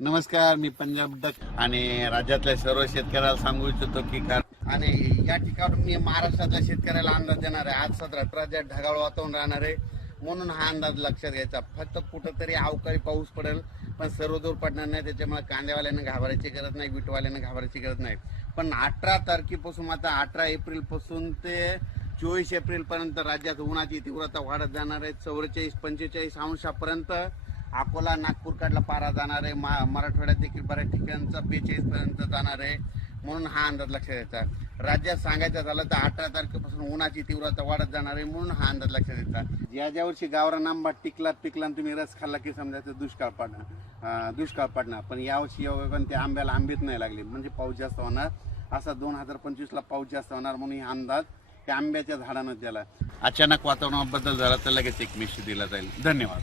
नमस्कार मी पंजाब डक आणि राज्यातल्या सर्व शेतकऱ्याला सांगू इच्छितो की आणि या ठिकाणून मी महाराष्ट्रातल्या शेतकऱ्याला अंदाज देणार आहे. आज सतरा राज्यात ढगाळ वातावरण राहणार आहे. म्हणून हा अंदाज लक्षात घ्यायचा. फक्त कुठंतरी अवकाळी पाऊस पडेल पण सर्वदूर पडणार नाही. त्याच्यामुळे कांद्यावाल्यानं घाबरायची गरज नाही विटवाल्यानं घाबरायची गरज नाही. पण अठरा तारखेपासून आता अठरा एप्रिलपासून ते चोवीस एप्रिल पर्यंत राज्यात उन्हाची तीव्रता वाढत जाणार आहे. चौवेचाळीस पंचेचाळीस अंशापर्यंत अकोला नागपूरकडला पारा जाणार आहे. मा मराठवाड्यात देखील बऱ्याच ठिकाणचा बेचाळीस पर्यंत जाणार आहे. म्हणून हा अंदाज लक्षात घ्यायचा राज्यात सांगायचं झालं तर अठरा तारखेपासून उन्हाची तीव्रता वाढत जाणार आहे. म्हणून हा अंदाज लक्षात येतात ज्या ज्या वर्षी गावरान आंबा टिकला पिकला आणि तुम्ही रस खाल्ला की समजायचं दुष्काळ पडणार दुष्काळ पडणार. पण यावर्षी योगा त्या आंब्याला आंबेत नाही लागले. म्हणजे पाऊस जास्त होणार. असा दोन हजार पंचवीसला पाऊस जास्त होणार म्हणून हा अंदाज त्या आंब्याच्या झाडानं दिला अचानक वातावरणात बदल झाला तर लगेच एक मेशी दिला जाईल. धन्यवाद.